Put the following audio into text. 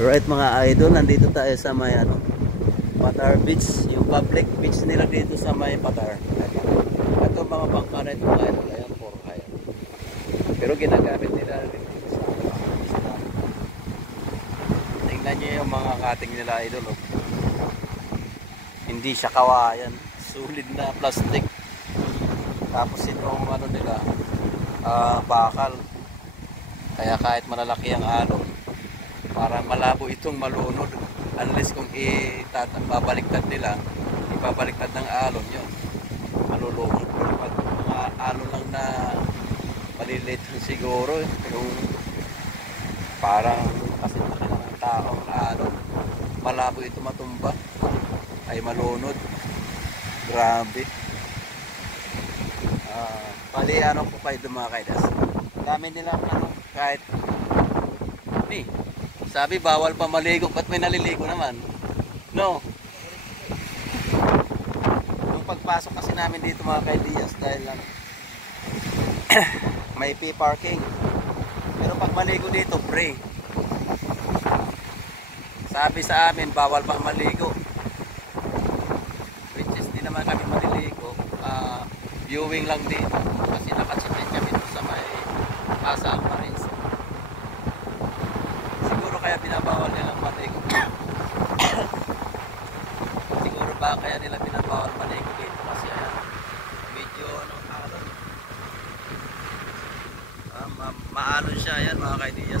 Alright mga idol, nandito tayo sa may Patar Beach, yung public beach nila dito sa may Patar. Ito mga bangka na ito mga idol, ayan, for hire. Pero ginagamit nila dito sa isla. Tingnan nyo yung mga kating nila idol, oh. Hindi siya kawayan, sulit na plastic. Tapos itong nila, bakal. Kaya kahit malalaki ang alon, para malabo itong malunod, unless kung ibabaliktad nila, ibabaliktad ng alon yun, malulunod. Pero pag mga alon lang na maliliit siguro, yung parang kasi ng taong alon, malabo ito matumba, ay malunod. Grabe. Bali ano po kayo mga kaidas, dami nilang kahit sabi bawal pa maligo, ba't may naliligo naman? No. Yung pagpasok kasi namin dito mga kaidiyas, dahil lang may pay parking. Pero pag maligo dito, free. Sabi sa amin bawal pa maligo, which is di naman kami maliligo. Viewing lang dito kasi nakachipin kami sa may Pasang Marines. Kaya binabawal nilang maligo. Siguro ba kaya nila binabawal maligo dito kasi ayan, medyo alon. Maalon siya yan mga kaidiyas.